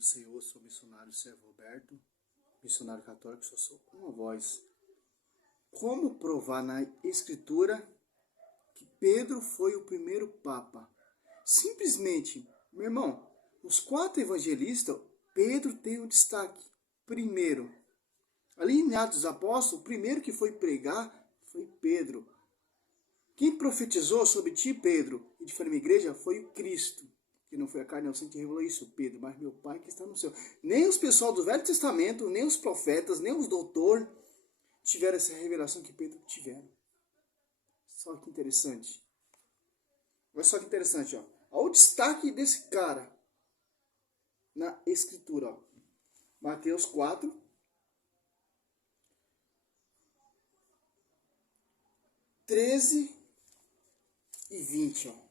do Senhor, sou missionário Servo Roberto, missionário católico, só sou uma voz. Como provar na Escritura que Pedro foi o primeiro Papa? Simplesmente, meu irmão, os 4 evangelistas, Pedro tem o destaque. Primeiro, ali em Atos dos Apóstolos, o primeiro que foi pregar foi Pedro. Quem profetizou sobre ti, Pedro, e de forma igreja, foi o Cristo. Que não foi a carne, não, que revelou isso, Pedro, mas meu Pai que está no céu. Nem os pessoal do Velho Testamento, nem os profetas, nem os doutores tiveram essa revelação que Pedro tiveram. Só que interessante. Olha só que interessante, ó. Olha o destaque desse cara na Escritura, ó. Mateus 4. (13 e 20, ó.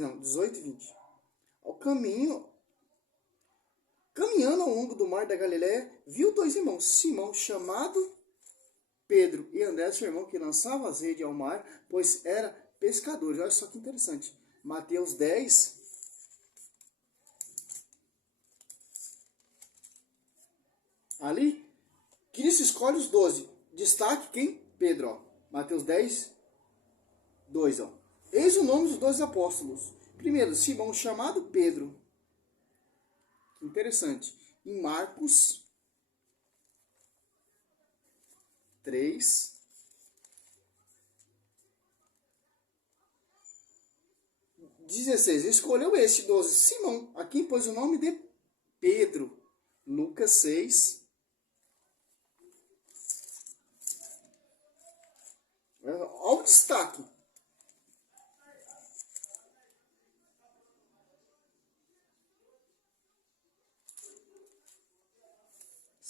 Não, 18 e 20. Ao caminho, caminhando ao longo do mar da Galileia, viu 2 irmãos, Simão, chamado Pedro, e André, seu irmão, que lançava as redes ao mar, pois era pescadores. Olha só que interessante. Mateus 10. Ali, Cristo escolhe os 12. Destaque quem? Pedro, ó. Mateus 10, 2, ó. Eis o nome dos 12 apóstolos. Primeiro, Simão, chamado Pedro. Interessante. Em Marcos 3. Escolheu este 12, Simão, a quem pôs o nome de Pedro. Lucas 6. Olha o destaque.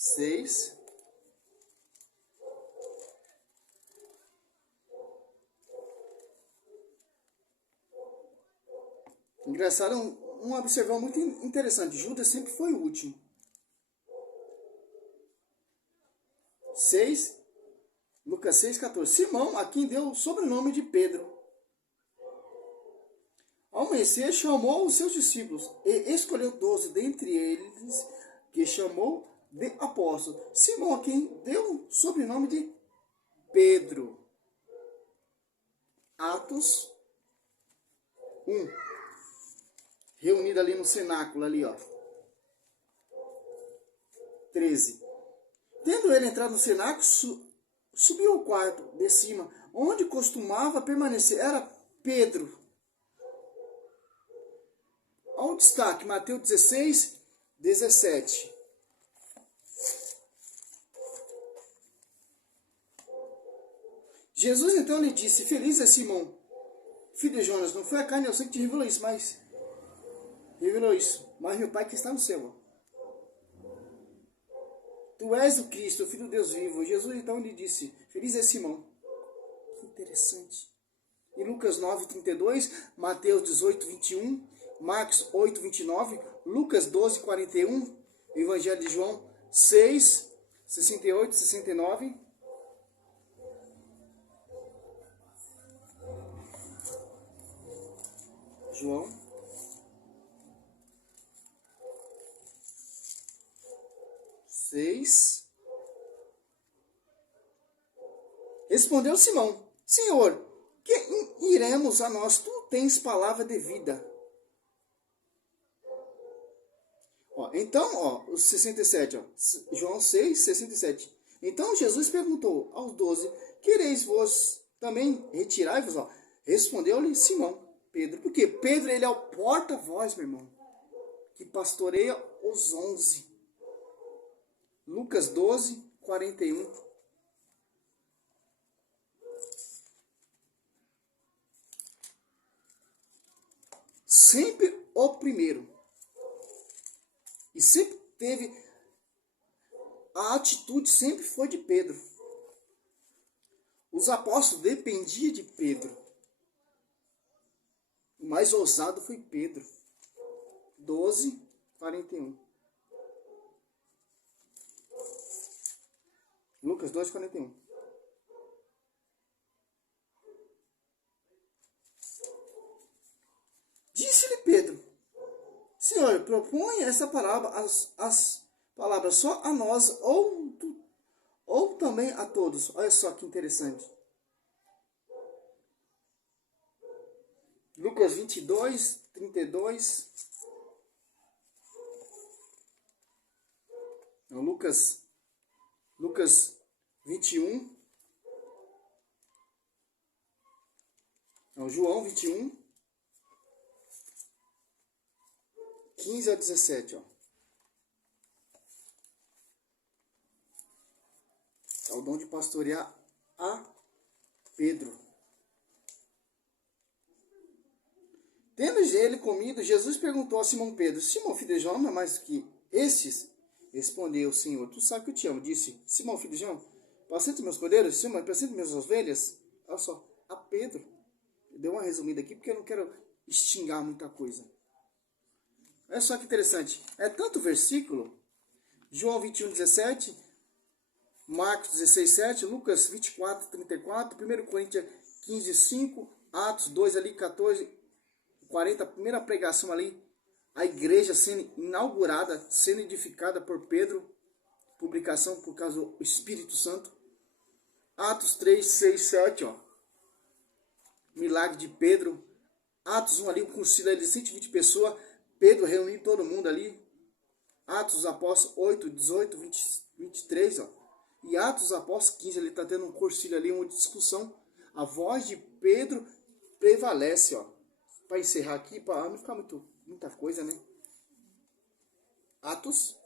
Seis. Engraçado, um observação muito interessante. Judas sempre foi o último. 6. Lucas 6, 14. Simão, a quem deu o sobrenome de Pedro. Ao amanhecer, chamou os seus discípulos e escolheu 12 dentre eles, que chamou de apóstolos. Simão, a quem deu o sobrenome de Pedro. Atos 1. Reunido ali no cenáculo, ali, ó. 13. Tendo ele entrado no cenáculo, subiu ao quarto de cima, onde costumava permanecer. Era Pedro. Ao destaque, Mateus 16, 17. Jesus então lhe disse: Feliz é Simão, filho de Jonas, não foi a carne, eu sei que te revelou isso, mas meu Pai que está no céu. Tu és o Cristo, o Filho de Deus vivo. Jesus então lhe disse: Feliz é Simão. Que interessante. Em Lucas 9, 32, Mateus 18, 21, Marcos 8, 29, Lucas 12, 41, Evangelho de João 6, 68, 69. João 6. Respondeu Simão: Senhor, que iremos a nós? Tu tens palavra de vida. Então, os 67, João 6, 67. Então Jesus perguntou aos 12: Quereis vos também retirai-vos? Respondeu-lhe Simão Pedro. Porque Pedro, ele é o porta-voz, meu irmão, que pastoreia os 11. Lucas 12, 41. Sempre o primeiro. E sempre teve, a atitude sempre foi de Pedro. Os apóstolos dependiam de Pedro. O mais ousado foi Pedro. 12, 41. Lucas 2:41. Disse-lhe Pedro: Senhor, propõe essa palavra, as palavras só a nós ou também a todos. Olha só que interessante. Lucas 22:32. Não, Lucas 21. Não, João 21. 15 a 17, ó. É o dom de pastorear a Pedro. Tendo ele comido, Jesus perguntou a Simão Pedro: Simão, filho de João, não é mais que estes? Respondeu: Senhor, tu sabe que eu te amo. Disse: Simão, filho de João, apacenta meus cordeiros? Simão, apacenta minhas ovelhas? Olha só, a Pedro. Deu uma resumida aqui porque eu não quero extinguir muita coisa. Olha só que interessante. É tanto versículo. João 21:17, Marcos 16:7, Lucas 24:34, 1 Coríntios 15:5, Atos 2 ali, 14:40, a primeira pregação ali, a igreja sendo inaugurada, sendo edificada por Pedro, publicação por causa do Espírito Santo. Atos 3:6-7, ó. Milagre de Pedro. Atos 1 ali, o concílio de 120 pessoas. Pedro reuniu todo mundo ali. Atos dos Apóstolos 8:18-23, ó. E Atos dos Apóstolos 15, ele está tendo um concílio ali, uma discussão. A voz de Pedro prevalece, ó. Para encerrar aqui, para não ficar muita coisa, né? Atos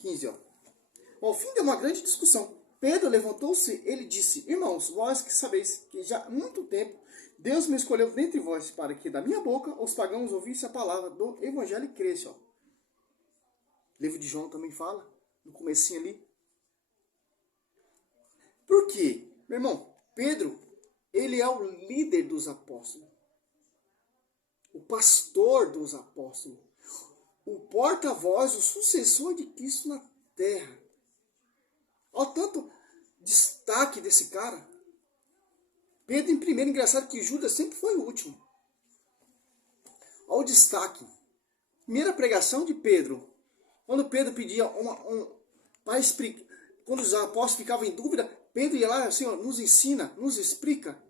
15, ó. Ao fim de uma grande discussão, Pedro levantou-se, ele disse: Irmãos, vós que sabeis que já há muito tempo Deus me escolheu dentre vós para que da minha boca os pagãos ouvissem a palavra do evangelho e cresçam. O livro de João também fala, no comecinho ali. Por quê? Meu irmão, Pedro, ele é o líder dos apóstolos. O pastor dos apóstolos. O porta-voz, o sucessor de Cristo na terra. Olha tanto destaque desse cara. Pedro em primeiro, engraçado que Judas sempre foi o último. Olha o destaque. Primeira pregação de Pedro. Quando Pedro pedia para explicar, quando os apóstolos ficavam em dúvida, Pedro ia lá, Senhor, nos ensina, nos explica.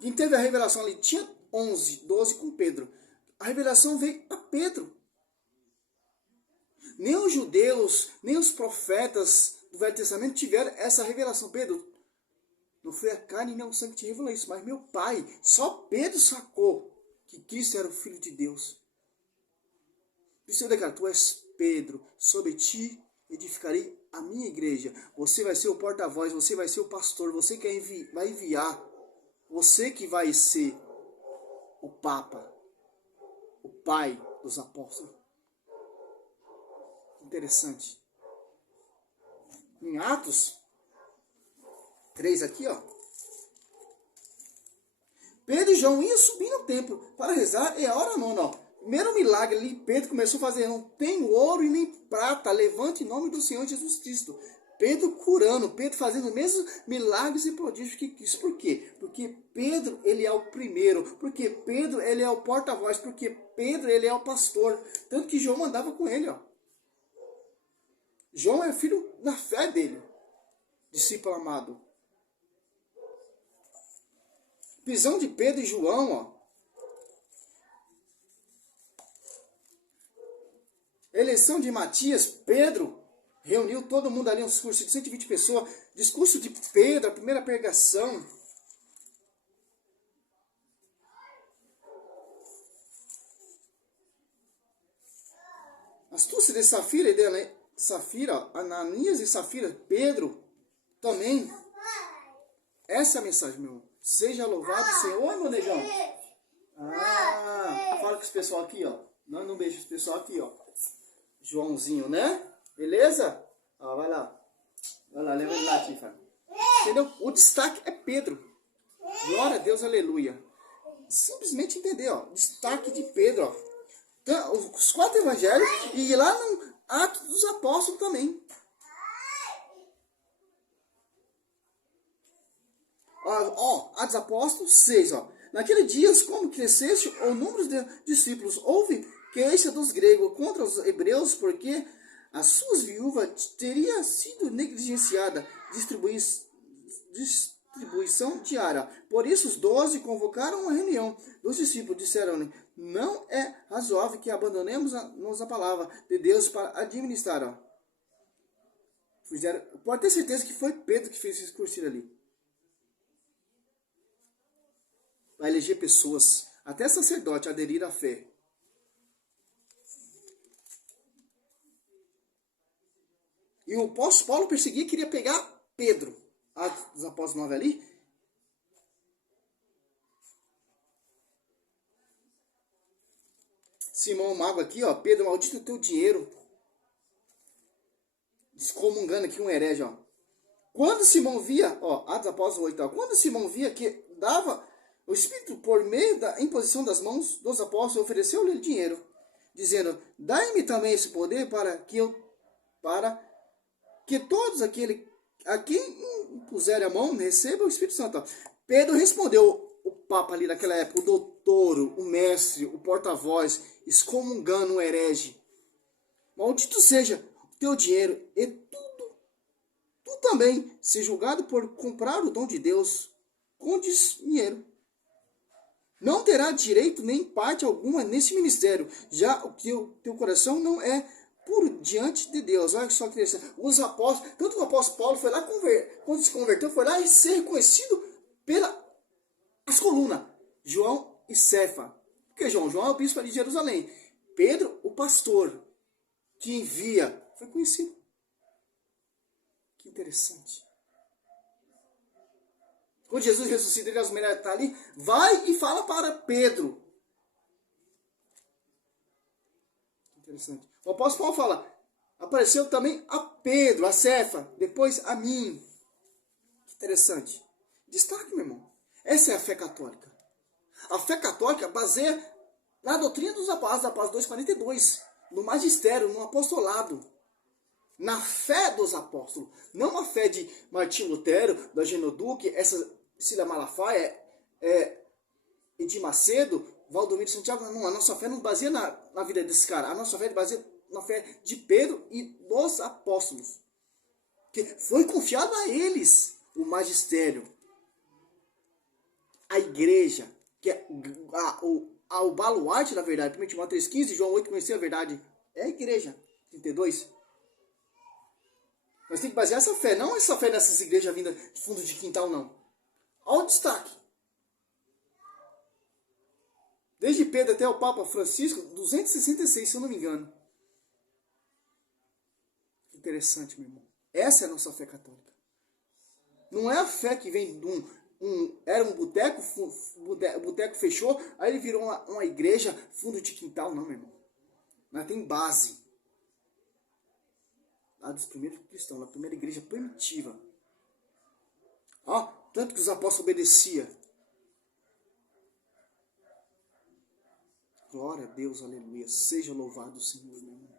Quem teve a revelação ali, tinha 11, 12 com Pedro. A revelação veio a Pedro. Nem os judeus, nem os profetas do Velho Testamento tiveram essa revelação. Pedro, não foi a carne nem o sangue que te revelou isso, mas meu pai. Só Pedro sacou que Cristo era o Filho de Deus. Por isso eu declaro: tu és Pedro, sobre ti edificarei a minha igreja. Você vai ser o porta-voz, você vai ser o pastor, você que vai enviar. Você que vai ser o Papa, o pai dos apóstolos. Interessante. Em Atos 3 aqui, ó. Pedro e João iam subir no templo para rezar, e a hora nona, ó. Primeiro milagre ali, Pedro começou a fazer: não tenho ouro e nem prata, levante em nome do Senhor Jesus Cristo. Pedro curando, Pedro fazendo os mesmos milagres e prodígios que Cristo. Por quê? Porque Pedro, ele é o primeiro. Porque Pedro, ele é o porta-voz. Porque Pedro, ele é o pastor. Tanto que João andava com ele, ó. João é filho na fé dele. Discípulo amado. Prisão de Pedro e João, ó. Eleição de Matias, Pedro reuniu todo mundo ali, um discurso de 120 pessoas. Discurso de Pedro, a primeira pregação. Astúcia de Safira, Ananias e Safira, Pedro também. Essa é a mensagem, meu irmão. Seja louvado, Senhor. Oi, meu negão. Fala com esse pessoal aqui, ó. Manda um beijo pro pessoal aqui, ó. Joãozinho, né? Beleza? Ó, vai lá. Vai lá, leva ele lá, Tifa. Entendeu? O destaque é Pedro. Glória a Deus, aleluia. Simplesmente entender, ó. Destaque de Pedro, ó. Então, os 4 evangelhos. E lá Atos dos Apóstolos também. Atos dos Apóstolos 6, ó. Naquele dias, como crescesse o número de discípulos, houve queixa dos gregos contra os hebreus, porque as suas viúvas teria sido negligenciada distribuição diária. Por isso os 12 convocaram uma reunião dos discípulos, disseram: não é razoável que abandonemos a palavra de Deus para administrar. Ó. Pode ter certeza que foi Pedro que fez esse cursinho ali. Para eleger pessoas, até sacerdote, aderir à fé. E o apóstolo Paulo perseguia e queria pegar Pedro. Atos dos Apóstolos 9 ali. Simão Mago aqui, ó. Pedro, maldito o teu dinheiro. Excomungando aqui um herege, ó. Quando Simão via, ó, Atos dos Apóstolos 8, ó. Quando Simão via que dava o Espírito por meio da imposição das mãos dos apóstolos, ofereceu-lhe dinheiro, dizendo: dai-me também esse poder para que todos aquele a quem puser a mão recebam o Espírito Santo. Pedro respondeu, o Papa ali naquela época, o doutor, o mestre, o porta-voz, excomungando um herege: maldito seja o teu dinheiro e tu também, se julgado por comprar o dom de Deus com dinheiro. Não terá direito nem parte alguma nesse ministério, já que o teu coração não é puro diante de Deus. Olha só que interessante. Os apóstolos, tanto o apóstolo Paulo foi lá, quando se converteu, foi lá e ser reconhecido pelas colunas, João e Cefa. Porque João é o bispo de Jerusalém. Pedro, o pastor que envia, foi conhecido. Que interessante. Quando Jesus ressuscita, ele as mulheres estão ali, vai e fala para Pedro. Interessante. O apóstolo Paulo fala, apareceu também a Pedro, a Cefa, depois a mim. Que interessante. Destaque, meu irmão. Essa é a fé católica. A fé católica baseia na doutrina dos apóstolos 2,42, no magistério, no apostolado. Na fé dos apóstolos, não a fé de Martim Lutero, da Genoduque, essa Cília Malafaia, Edir Macedo, Valdomiro Santiago. Não, a nossa fé não baseia na vida desse cara. A nossa fé baseia na fé de Pedro e dos apóstolos. Que foi confiado a eles o magistério, a igreja, que é o baluarte da verdade. 1 Timóteo 3,15, João 8, conhecer a verdade. É a igreja. 32. Nós temos que basear essa fé, não essa fé nessas igrejas vindas de fundo de quintal, não. Olha o destaque. Desde Pedro até o Papa Francisco, 266, se eu não me engano. Interessante, meu irmão. Essa é a nossa fé católica. Não é a fé que vem de era um boteco, o boteco fechou, aí ele virou uma igreja fundo de quintal, não, meu irmão. Mas tem base. Lá dos primeiros cristãos, na primeira igreja primitiva. Ó, tanto que os apóstolos obedeciam. Glória a Deus, aleluia. Seja louvado o Senhor, meu irmão.